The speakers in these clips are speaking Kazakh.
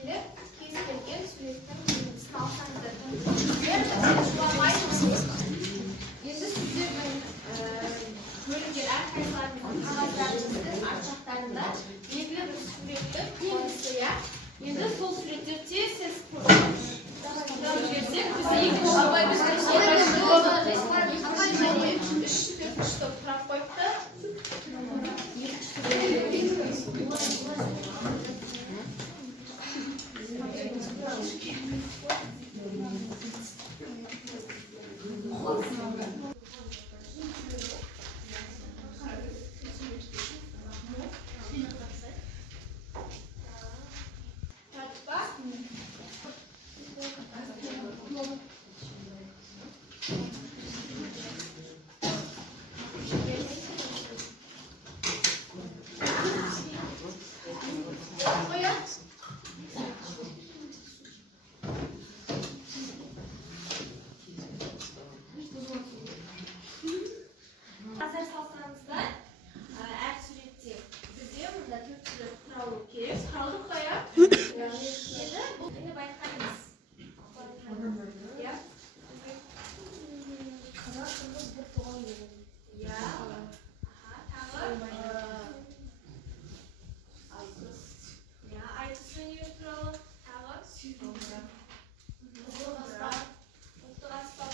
келіп, кез келген суреттің белгісін алсаңыздар. Шуламайсыз. Енді сіздердің бөлінген әрқайсыларыңыздың қағаздарыңыздың арт жақтарында белгілі бір суретті қойылса, иә. Енді сол суреттерде сіз жіберсек, біз үш топ құрап қойыпты. Қазір салсаңыздар, әр суретте бізде мұнда 4 сурет құралу керек. Құралдық қоя. Енді бұл енді байқаймыз. Қазақ қырғыз бір туған ел. Иә. Тағы айтыс өнері туралы тағы ұлттық аспап.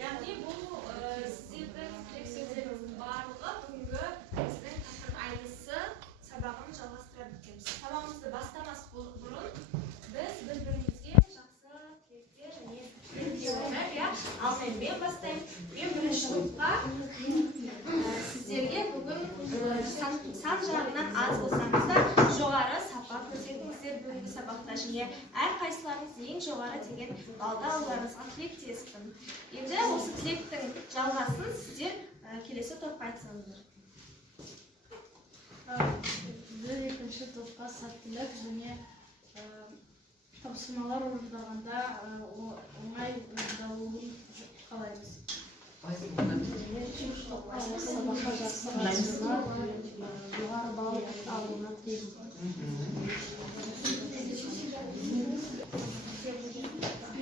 Яғни бұл сіздердің тірек сөздеріңіздің барлығы бүгінгі біздің тақырып айтысы сабағын жалғастыра білеміз. Сабағымызды бастамас бұрын біз бір-бірімізге жақсы тілектер және тілектер. Ал мен бастаймын. Мен бірінші топқа сіздерге бүгін сан жағынан аз болсаңыз да жоғары сапа көрсетіңіздер бүгінгі сабақта және әрқайсыларыңыз ең жоғары деген балды алуларыңызға тілектеспін. Енді осы тілектің жалғасын сіздер келесі топқа айтсаңыздар. Біз екінші топқа сәттілік және тапсырмалар орындағанда оңай орындалуын қалаймыз. Сабаққа жақсы қатысуына, жоғары балл алуына тілеймін.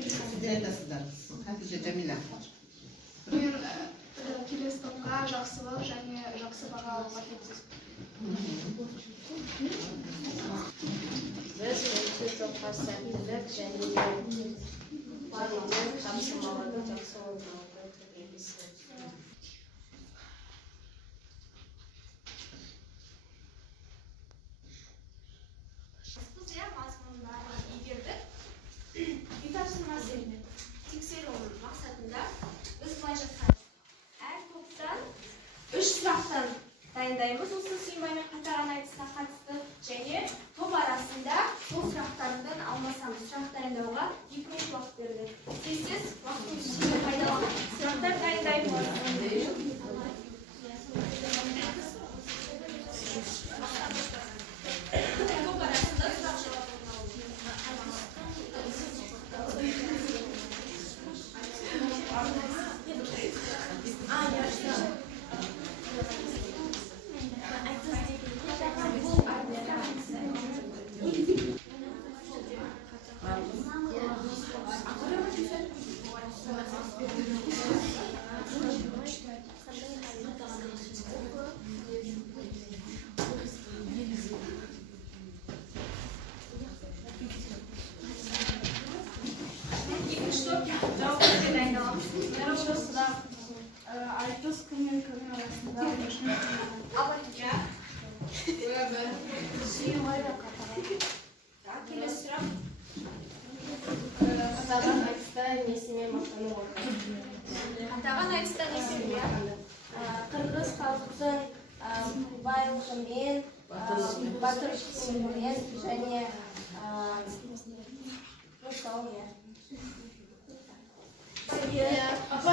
Сіздер айтасыздар. Хәдижа Жәмила. Мен келесі топқа жақсылық және жақсы баға алуға тілектеспін. Біз екінші топқа сәттілік және тапсырмаларды жақсы орындауға тілейміз. Біз мазмұнын барлығын игердік. Үй тапсырмасы тексеру мақсатында біз былай жасаймыз. Әр топтан 3 сұрақтан дайындаймыз. Осы сүймаймен қатарған айтысына қатысты және топ арасында сол сұрақтардан алмасамыз. Сұрақ дайындауға 2 минут уақыт беріледі. Тез уақытын сүймей пайдаланып сұрақтар дайындаймыз. Айтыс күні арасында келесі сұрақ. Қатаған айтыста несімен мақтану орын? Қатаған айтыста несімен? Қырғыз халқының байлығымен, батырлығымен және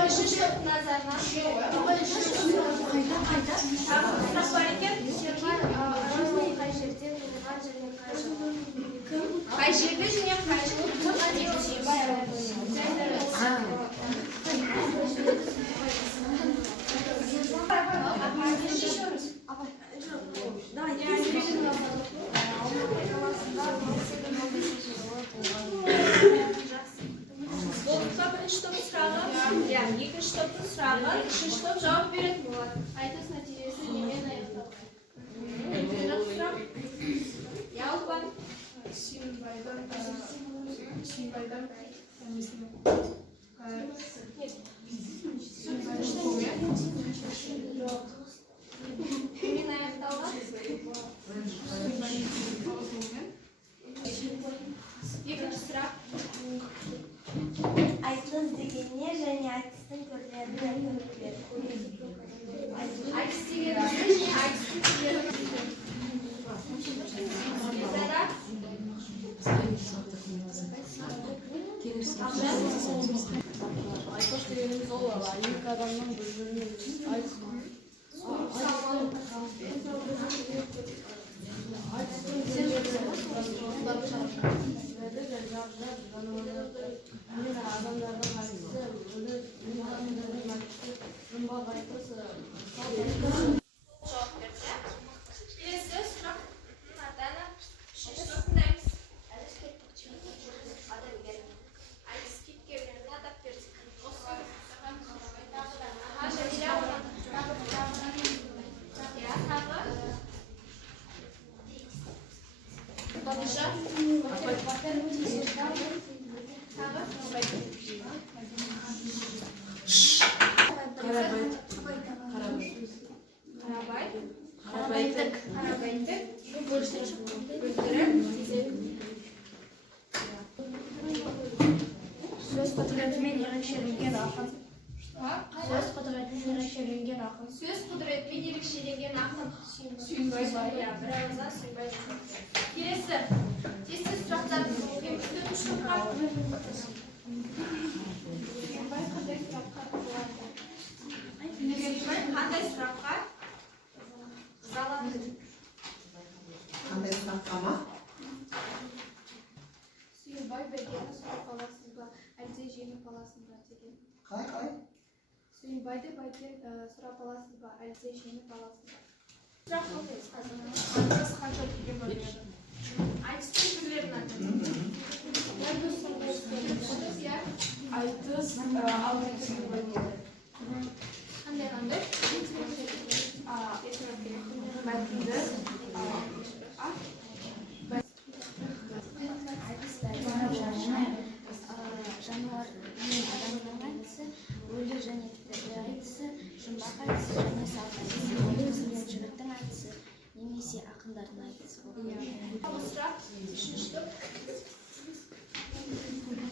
Үшінші топтың назарынан қай жерде және қай жылы туған деп сұрағын үшінші топ жауап беретін болады. Айтыс нәтижесі немен аяқталды? Сұрақ сұрақ. Ялбан. Сүйінбайдан Немен аяқталды? Екінші сұрақ. Айтыс дегенне және айтыстың түрлерін айтыңыз. Айтыс дегеніміз не? Айтыстың түрлері. Езада. Айтыс дегеніміз ол екі адамның бір-біріне айтысқан. Адамдардың айтысы, адамдардың айтысы, жұмбақ айтысы. Жауап берді. Келесі сұрақ. Ардана. Үшінші топ тыңдаймыз. Айтыс кейіпкерлерін атап бердік. Аха, Жәмила. Иә, тағы. Батыша. Қарабай. Қарабайдық. Бөлтірік. Сөз құдіретімен ерекшеленген ақын. Сөз құдіретімен ерекшеленген ақын. Сүйінбай. Бірауыздан Сүйінбай. Келесі. Тиісті сұрақтарымызды оқимыз. Төртінші топқа. Сүйінбай қандай сұраққа ызаланды? Қандай сұраққа ма? Сүйінбай бәйгені сұрап аласыз ба, әлде жеңіп аласыз ба деген. Қалай? Сүйінбайды бәйген сұрап аласыз ба, әлде жеңіп аласыз ба. Сұрақ қылдыңыз қазір. Айтыстың түрлерін айтыңыз. Айтыс Қандай? мәтінді Жануар мен адамның айтысы, өлі және тірі айтысы, жұмбақ айтысы және салт айтысы, қыз бен жігіттің айтысы, немесе ақындардың айтысы. Сұрақ. Үшінші топ.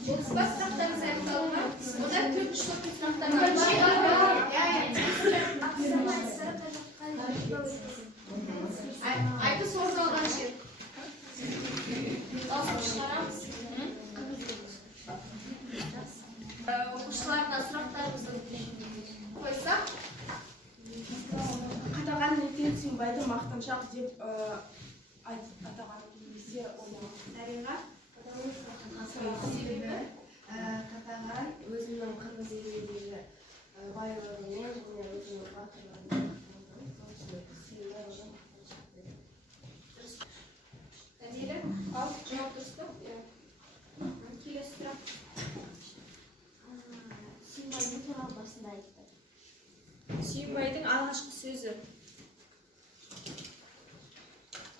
30 сұрақтарыңыз аяқталды ма? Онда төртінші топтың сұрақтарына айтыс орын алған жер. Дауысын шығарамыз. Оқушыларына сұрақтарымызды қойсақ. Қатаған ертең Сүйінбайды мақтаншақ деп атаған немесе ойлаған. Дариға. Себебі қатаған өзінің қырғыз еліндегі байлығымен және өзінің батырлығымен Дамира, ал жауап дұрыс па? Келесі сұрақ. Сүйінбайдың туралы басында айтты. Сүйінбайдың алғашқы сөзі.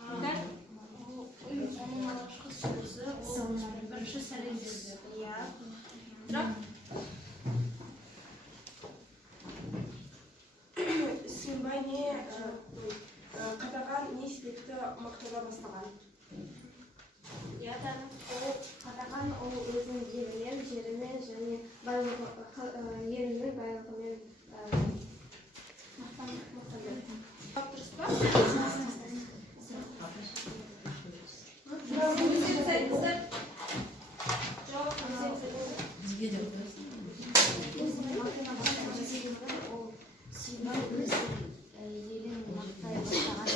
Оның алғашқы сөзі ол бірінші сәлем берді. Иә. Сұрақ. Сүйінбай қатаған не себепті мақтауға бастаған? Иә, Дана. Ол қатаған ол өзінің елімен, жерімен және елінің байлығымен мақтанды. Жауап дұрыс па? Жауап Сүйінбай өз елін мақтай бастаған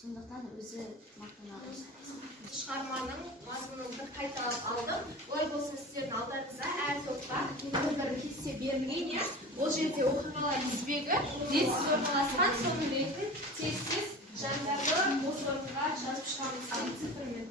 сондықтан өзі мақтана бастады. шығарманың мазмұнын қайталап алдым. Олай болса сіздердің алдарыңызда әр топқа бір кесте берілген, иә. Ол жерде оқиғалар тізбегі ретсіз орналасқан, соны білетін тез жандарды осы орынға жазып шығамыз цифрмен.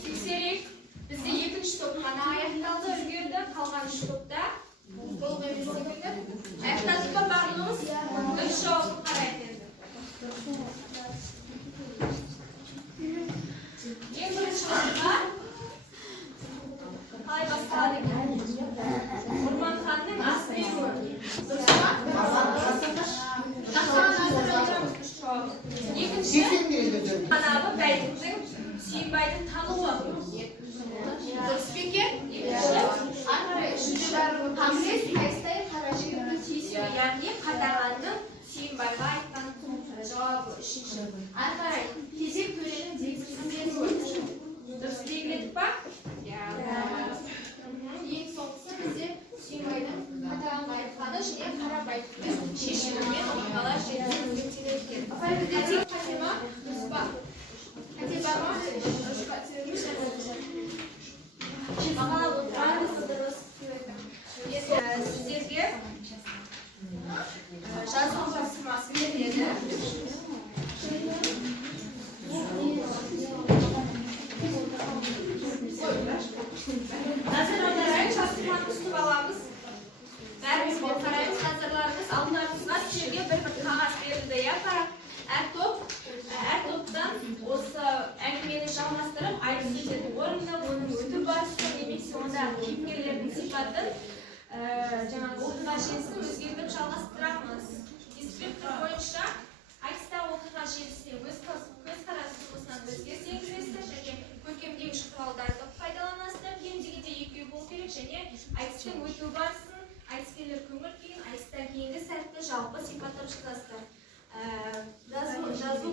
Тексерейік. Бізде екінші топ қана аяқталды, үлгерді. Қалған үш топта толық емес секілді. Аяқтадық па барлығымыз? Үш жауабын қарайық енді. Ең бірінші орынға қалай басталады екен? Орманханның ас беруі. Дұрыс па? Тақтаған азыр отырамыз үш жауабы. Екінші қанабы бәйдіктің Сүйінбайдың тануы. Дұрыс па екен? Үшінші Хамлет қайсыдай қара жігітті тиісу, яғни қадағанның Сүйінбайға айтқан жауабы үшінші. Ары қарай кезек төренің дегізсіз беруі. Дұрыс белгіледік па? Ең соңғысы бізде Сүйінбайдың қадағанға айтқаны және қара бәйдіктің шешімімен оқиғалар жеткізіліп екен. Апай бізде қате ма? Дұрыс па? Қате бар ма? Дұрыс па? Бағалап отырамыз. Сіздерге жазу тапсырмасы беріледі. Назар аударайық, тапсырманы ұсынып аламыз. Бәріміз қараймыз, назарларыңыз алдарыңызға сіздерге бір қағаз берілді. Әр топтан осы әңгімені жалғастырып, айтыс өтетін орынды, оның өту барысы немесе онда кейіпкерлердің сипатын жаңағы оқиға желісін өзгертіп жалғастырамыз. Дискриптор бойынша айтыста оқиға желісіне өз көзқарас тұрғысынан өзгеріс енгізесіздер және көркемдегіш құралдарды пайдаланасыздар. Кем дегенде екеу болу керек және айтыстың өту барысын, айтыскерлер көңіл күйін, айтыстан кейінгі сәтті жалпы сипаттап жазасыздар. Жазу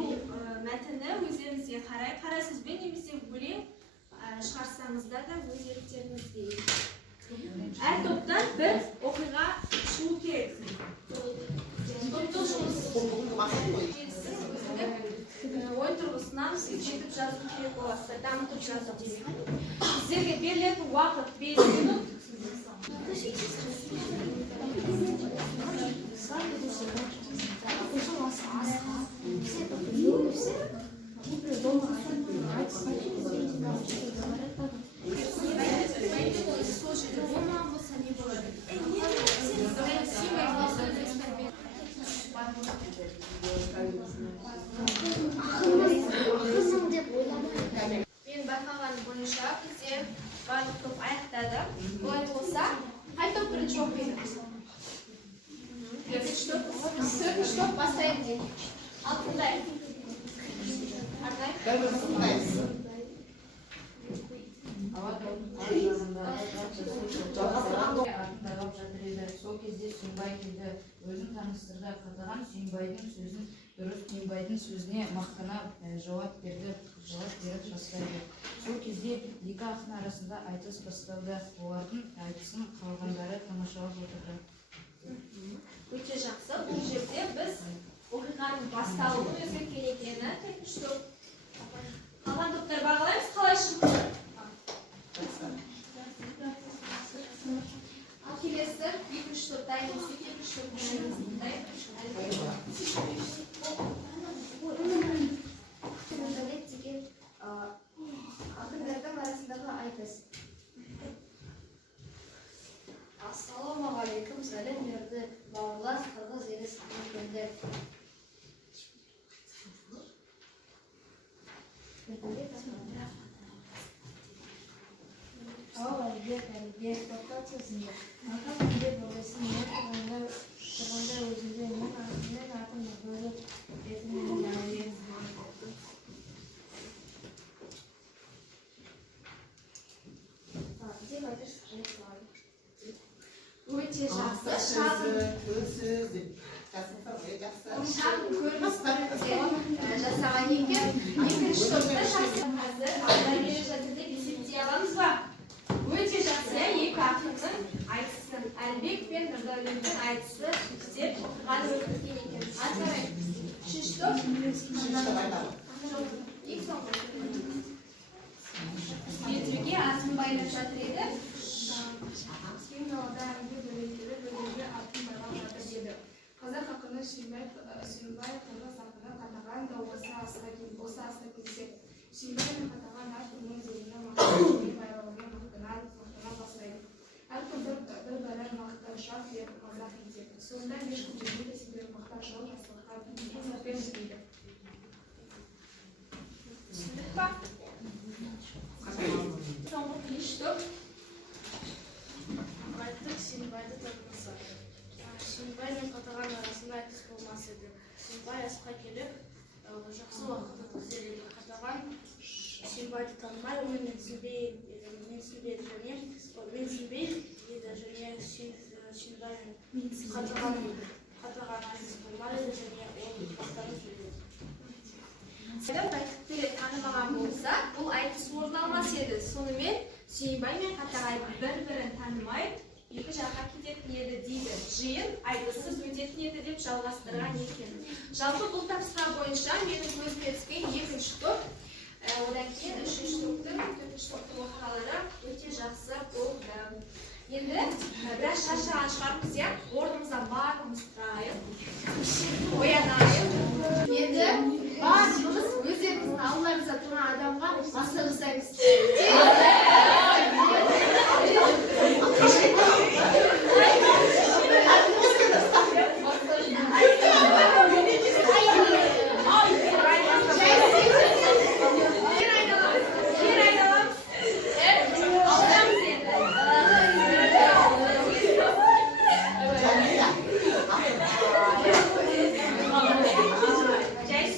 мәтіні өздеріңізге қарай, қара сөзбен немесе өлең шығарсаңыздар да өз еріктеріңізге. Әр топтан бір оқиға шығу керек. Топтық жұмыс ой тұрғысынан жетіп жазу керек боласыздар, дамытып жазу керек. Сіздерге берілетін уақыт 5 минут. Мен байқағаным бойынша бізде барлық топ аяқтады. Олай болса, қай топ бірінші оқиды? Төртінші топ бастайды дейік. Ал тыңдайық. Сол кезде Сүйінбай келді. Өзін таныстырды. Қатаған Сүйінбайдың сөзін дұрыс, Сүйінбайдың сөзіне мақтана жауап беріп бастайды. Сол кезде екі ақын арасында айтыс басталды. Олардың айтысын қалғандары тамашалап отырды. Өте жақсы. Бұл жерде біз оқиғаның басталуын өзгерткен екені төртінші топ. Қалған топтар бағалаймыз, қалай шықты? Ал келесі екінші топ дайынбыз, екінші топ дайынбыз. деген ақындардың арасындағы айтыс. Ассалаумағалейкум, сәлем берді бауырлас қырғыз елі сағынкендер. Ау әлбек, тоқтатсызында. Ақын әлбек болысын мен тұрғанда өзінде мен атын бөліп бетімнен дәуен. Деп айтырсыз. Өте жақсы. Шағын көрініс жасаған екен. Екінші топта жақсы қазір аудармелі жатырды есептей аламыз ба? Өте жақсы. Екі ақынның айтысын, Әлбек пен Нұрдәулеттің айтысы деп оқиғаны өткізген екен. Шишті айтамын. Ең соңғы. Ертеге атын байлап жатыр еді. Қазақ ақыны Сүйінбай қырғыз ақыны қатаған да осы асқа келсек. Сүйінбай мен қатаған әркімнің зеріне мақтан байрауымен мақтана бастайды. Әркім бір-бірін мақтаншақ деп мазақ етеді. Сонда ешкім жүрмейді себебі мақтаншақ жасылыққа сәпен жүрмейді. Түсіндік па? Соңғы пиштік. Айттық Сүйінбайды тапқысы. Сүйінбай мен қатаған арасында айтыс болмас еді. Сүйінбай асқа келіп, жақсы уақытты көздереді. Қатаған Сүйінбайды танымай, оны менсінбей еді және Сүйінбай мен қатаған айтыс болмайды және ол мақтанып жүреді. Байтөбет танымаған болса, бұл айтыс орын алмас еді. Сонымен Сүйінбай мен Қатағай бір-бірін танымай, екі жаққа кететін еді дейді. Жиын айтыссыз өтетін еді деп жалғастырған екен. Жалпы бұл тапсырма бойынша менің көзіме түскен екінші топ, одан кейін үшінші топтың, төртінші топтың оқиғалары өте жақсы болды. Енді біраз шаршаған шығармыз, иә? Орнымыздан барлығымыз тұрайық, оянайық. Енді барлығымыз өздеріңіздің алдыларыңызда тұрған адамға басты жасаймыз.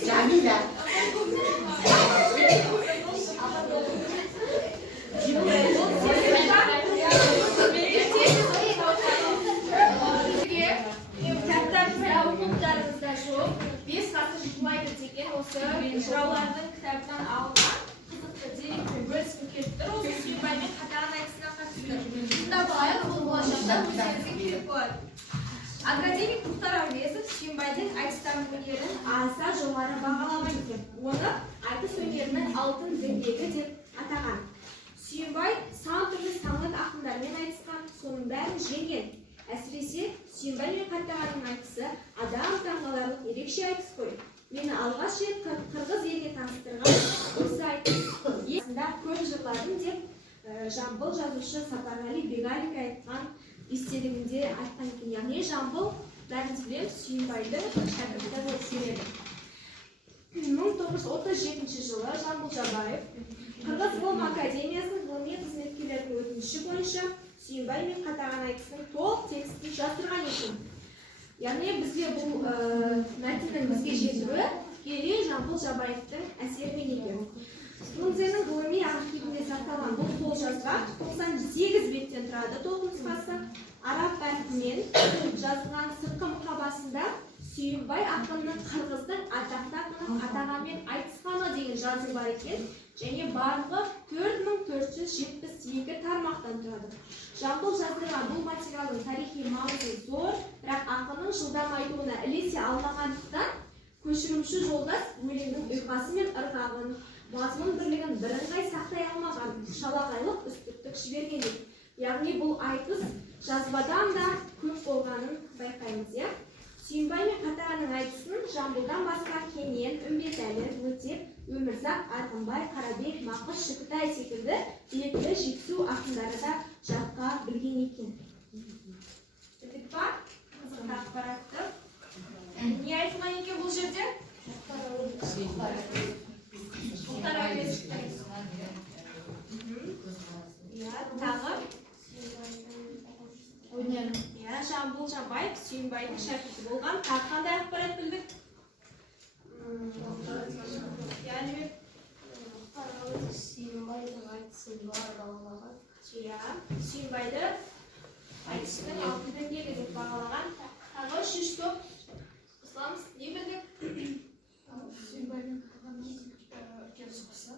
Jamila. жыраулардың кітабынан алынған қызықты дерекпен бөліскім келіп тұр. Осы Сүйінбай мен Қатаған айтысына қатысты. Тыңдап алайық, ол болашақта өздеріңізге керек болады. Академик Мұхтар Әуезов Сүйінбайдың айтыстан өнерін аса жоғары бағаламай екен. Оны айтыс өнерінің алтын діңгегі деп атаған. Сүйінбай сан түрлі саңлақ ақындармен айтысқан, соның бәрін жеңген. Әсіресе Сүйінбай мен Қатағанның айтысы адам таңғаларлық ерекше айтыс қой. Мені алғаш рет қырғыз еліне таныстырған осы айтыс есімде көп жырладым деп Жамбыл жазушы Сапарғали Бегалик айтқан естелігінде айтқан екен. Яғни Жамбыл бәріміз білеміз Сүйінбайдың шәкірті болып келеді. 1937 жылы Жамбыл Жабаев Қырғыз ғылым академиясының ғылыми қызметкерлерінің өтініші бойынша Сүйінбай мен Қатаған айтысының толық текстін жаздырған екен. Яғни бізге бұл мәтіннің бізге жетуі керей Жамбыл Жабаевтың әсерімен екен. Фрунзенің ғылыми архивінде сақталған бұл қолжазба 98 беттен тұрады. Толық-нұсқасы араб әрпімен жазылған сыртқы мұқабасында Сүйінбай ақынның қырғыздың атақты ақыны Қатағанмен айтысқаны деген жазу бар екен, және барлығы 4472 тармақтан тұрады. Жамбыл жаздырған бұл материалдың тарихи маңызы зор, бірақ ақынның жылдам айтуына ілесе алмағандықтан көшірімші жолдас өлеңнің ұйқасы мен ырғағын, мазмұн бірлігін бірыңғай сақтай алмаған, шалағайлық үстірттік жіберген еді. Яғни бұл айтыс жазбадан да көп болғанын байқаймыз, иә? Сүйінбай мен Қатағанның айтысын Жамбылдан басқа Кенен, Үмбетәлі, Өтеп, Өмірзақ, Арғынбай, Қарабек, Мақыш, Шүкітай секілді белгілі жетісу ақындары да жатқа білген екен. Білдік па? Қызықты ақпаратты. Не айтылған екен бұл жерде? Мұхтар Әуезовтың. Тағы? Жамбыл Жабаев Сүйінбайдың шәкірті болған. Тағы қандай ақпарат білдік? Сүйінбайдың айтысын жоғары бағалаған. Сүйінбайды айтыстың алтын діңгегі деп бағалаған. Тағы үшінші топ. Исламыз не білдік? Сүйінбайдың Қатағанның үлкен нұсқасы.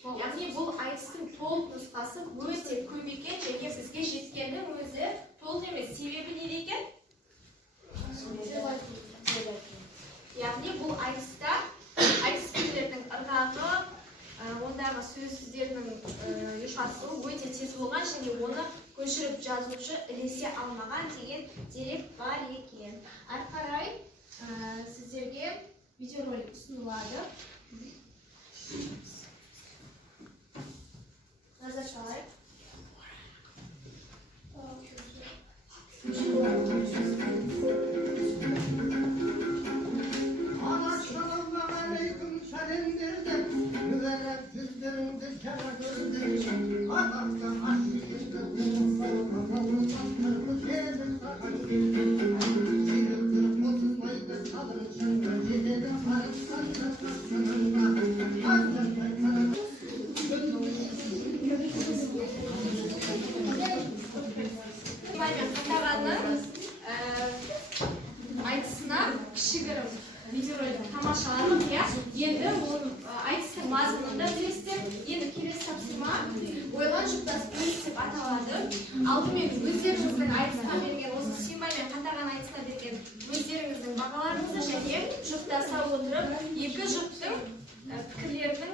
Яғни бұл айтыстың толық нұсқасы өте көп екен, және бізге жеткеннің өзі толық емес. Себебі неде екен? яғни бұл айтыста айтыс билердің ырғағы, ондағы сөздердің ұйқасуы өте тез болған және оны көшіріп жазушы ілесе алмаған деген дерек бар екен. Ары қарай сіздерге видеоролик ұсынылады. Назар салайық. Assalamualaikum salam derdim. Mübarek yüzlerinde kara gördüm. Adakta aşkı айтысына кішігірім видеоролик тамашаладық, иә. Енді ол айтыстың мазмұнында білесіздер. Енді келесі тапсырма ойлан жұптас бөліс деп аталады. Алдымен өздеріңіздің айтысқа берген, осы сүйінбай мен қатаған айтысына берген өздеріңіздің бағаларыңызды және жұптаса отырып, екі жұптың пікірлерінің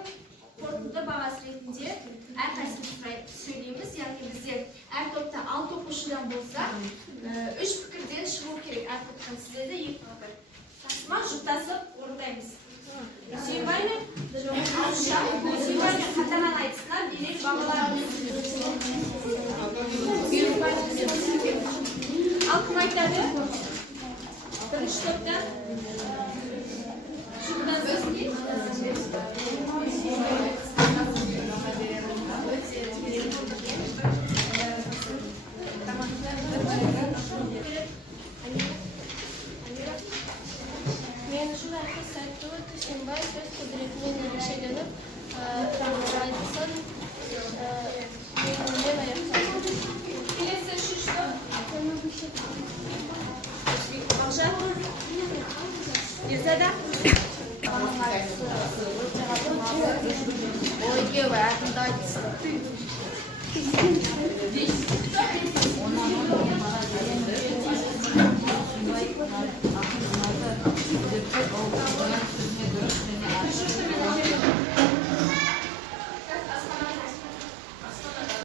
қорытынды бағасы ретінде әрқайсысын сөйлейміз. Яғни бізде әр топта 6 оқушыдан болса, 3 пікірден шығу керек. Әр топтан сіздерді 2 пікір. Тасыма жұптасып орындаймыз. Сүйінбай мен ауызша Сүйінбай мен қатаған айтысына берек бағаларымыз. Ал кім айтады? Бірінші топтан жұптасып Мен үшін әркез айтты өтті Сүйінбай сөз құдіретімен ерекшеленіп, айтысын менімен аяқтады. келесі үшінші топ. Ақжан, Ерзада. Ойге ve hayatımda acısı. Ondan